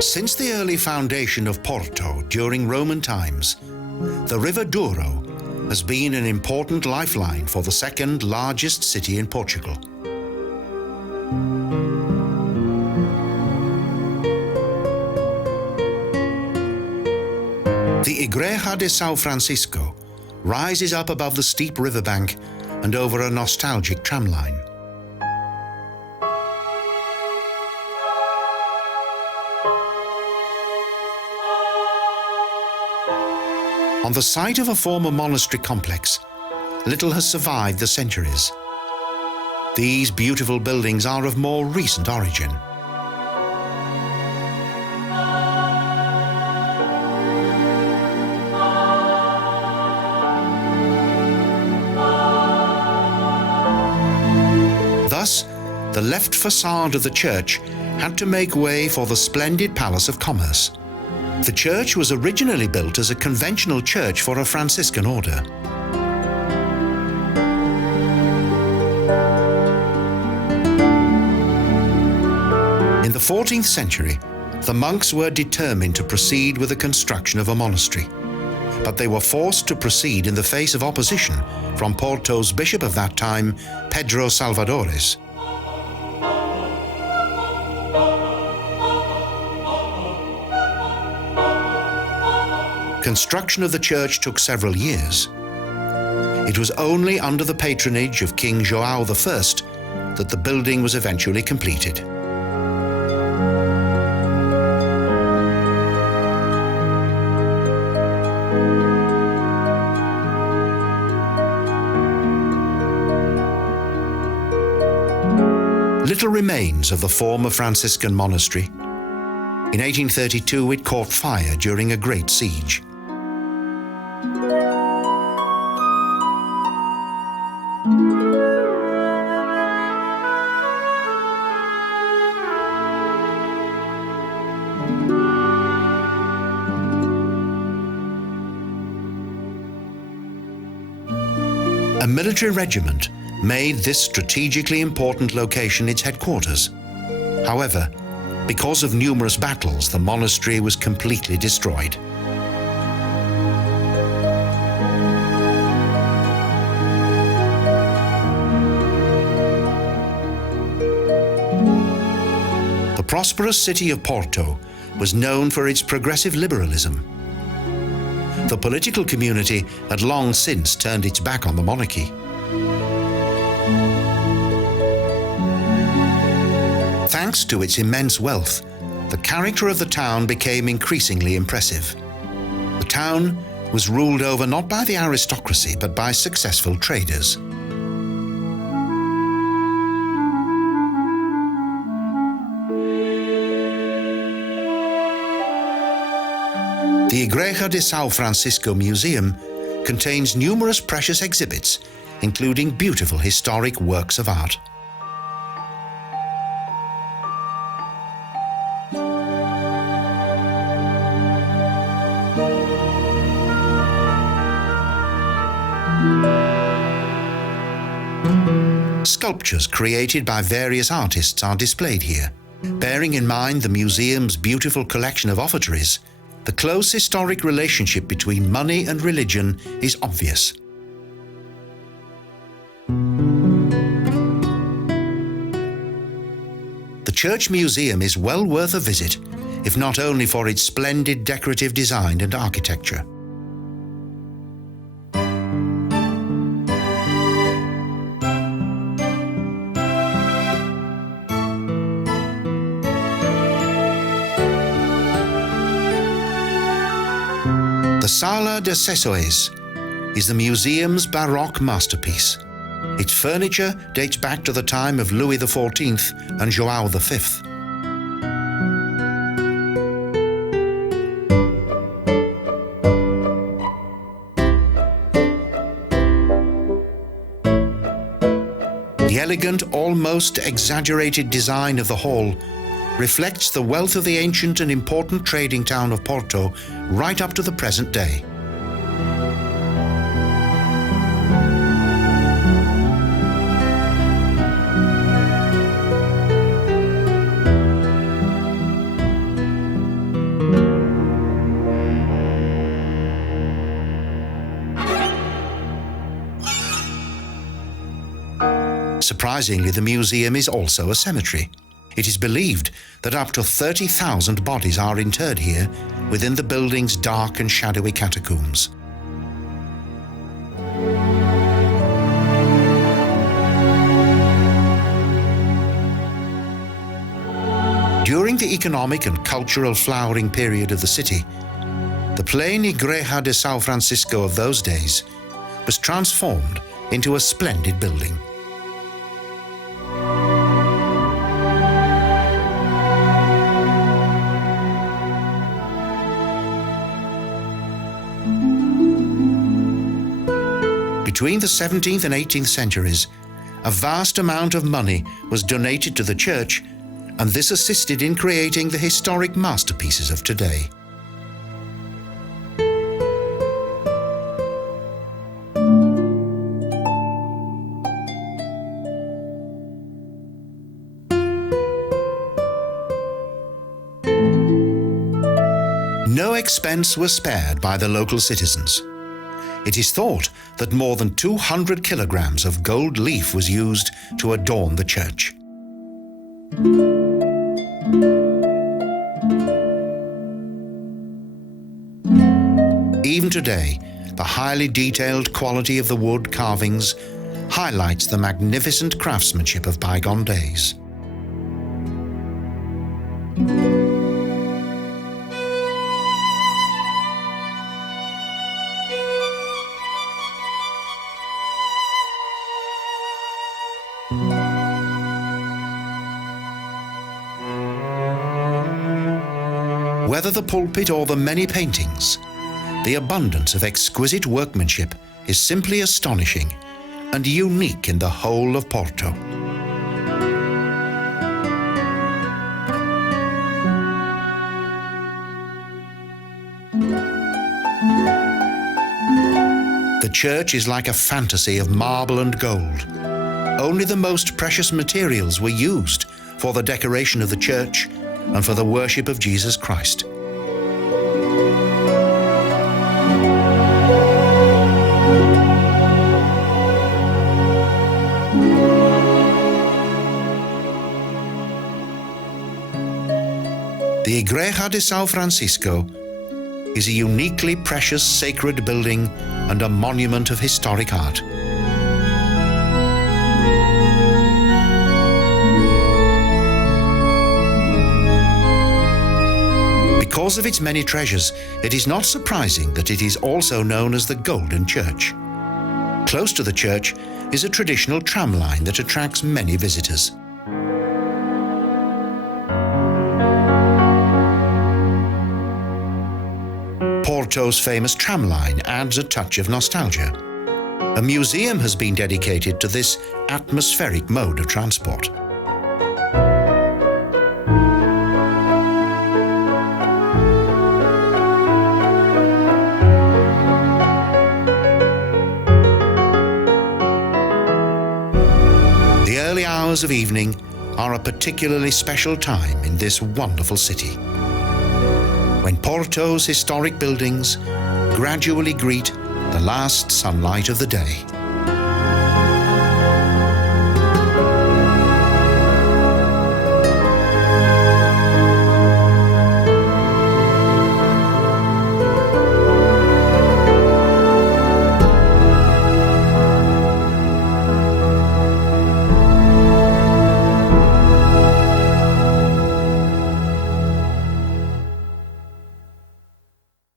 Since the early foundation of Porto during Roman times, the River Douro has been an important lifeline for the second largest city in Portugal. The Igreja de Sao Francisco rises up above the steep riverbank and over a nostalgic tramline. On the site of a former monastery complex, little has survived the centuries. These beautiful buildings are of more recent origin. Thus, the left facade of the church had to make way for the splendid Palace of Commerce. The church was originally built as a conventional church for a Franciscan order. In the 14th century, the monks were determined to proceed with the construction of a monastery, but they were forced to proceed in the face of opposition from Porto's bishop of that time, Pedro Salvadores. Construction of the church took several years. It was only under the patronage of King João I that the building was eventually completed. Little remains of the former Franciscan monastery. In 1832 it caught fire during a great siege. A military regiment made this strategically important location its headquarters. However, because of numerous battles, the monastery was completely destroyed. The prosperous city of Porto was known for its progressive liberalism. The political community had long since turned its back on the monarchy. Thanks to its immense wealth, the character of the town became increasingly impressive. The town was ruled over not by the aristocracy, but by successful traders. The Igreja de Sao Francisco Museum contains numerous precious exhibits, including beautiful historic works of art. Sculptures created by various artists are displayed here. Bearing in mind the museum's beautiful collection of offertories, the close historic relationship between money and religion is obvious. The church museum is well worth a visit, if not only for its splendid decorative design and architecture. The Sala de Sessões is the museum's Baroque masterpiece. Its furniture dates back to the time of Louis XIV and João V. The elegant, almost exaggerated design of the hall reflects the wealth of the ancient and important trading town of Porto right up to the present day. Surprisingly, the museum is also a cemetery. It is believed that up to 30,000 bodies are interred here within the building's dark and shadowy catacombs. During the economic and cultural flowering period of the city, the plain Igreja de Sao Francisco of those days was transformed into a splendid building. Between the 17th and 18th centuries, a vast amount of money was donated to the church, and this assisted in creating the historic masterpieces of today. No expense was spared by the local citizens. It is thought that more than 200 kilograms of gold leaf was used to adorn the church. Even today, the highly detailed quality of the wood carvings highlights the magnificent craftsmanship of bygone days. Whether the pulpit or the many paintings, the abundance of exquisite workmanship is simply astonishing and unique in the whole of Porto. The church is like a fantasy of marble and gold. Only the most precious materials were used for the decoration of the church and for the worship of Jesus Christ. The Igreja de Sao Francisco is a uniquely precious sacred building and a monument of historic art. Because of its many treasures, it is not surprising that it is also known as the Golden Church. Close to the church is a traditional tram line that attracts many visitors. Porto's famous tram line adds a touch of nostalgia. A museum has been dedicated to this atmospheric mode of transport. The early hours of evening are a particularly special time in this wonderful city, when Porto's historic buildings gradually greet the last sunlight of the day.